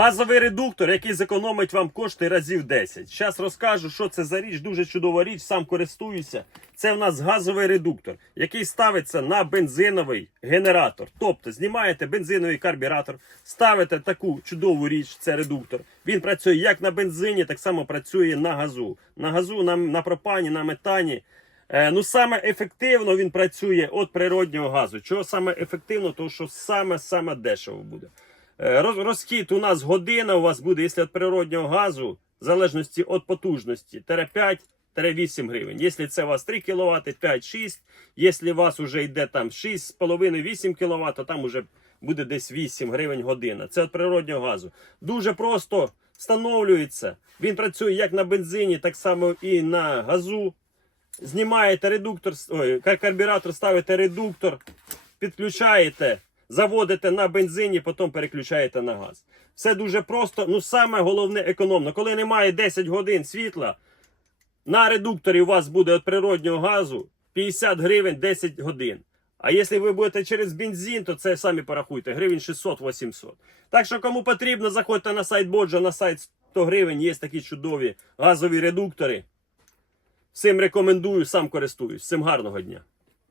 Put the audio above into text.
Газовий редуктор, який зекономить вам кошти разів 10. Зараз розкажу, що це за річ, дуже чудова річ, сам користуюся. Це в нас газовий редуктор, який ставиться на бензиновий генератор. Тобто знімаєте бензиновий карбюратор, ставите таку чудову річ, це редуктор. Він працює як на бензині, так само працює на газу. На газу, на, на пропані, на метані. Е, ну, саме ефективно він працює від природнього газу. Чого саме ефективно? Тому що саме саме дешево буде. Е, Роз, розхід у нас година у вас буде, якщо від природнього газу, в залежності від потужності, 5-8 гривень. Якщо це у вас 3 кВт, 5-6. Якщо у вас вже йде там 6,5-8 кВт, то там вже буде десь 8 гривень година. Це від природнього газу. Дуже просто встановлюється. Він працює як на бензині, так само і на газу. Знімаєте редуктор, ой, карбюратор, ставите редуктор, підключаєте, заводите на бензині, потім переключаєте на газ. Все дуже просто. Ну, саме головне економно. Коли немає 10 годин світла, на редукторі у вас буде від природнього газу 50 гривень 10 годин. А якщо ви будете через бензин, то це самі порахуйте, гривень 600-800. Так що, кому потрібно, заходьте на сайт Боджа, на сайт 100 гривень, є такі чудові газові редуктори. Всім рекомендую, сам користуюсь. Всім гарного дня.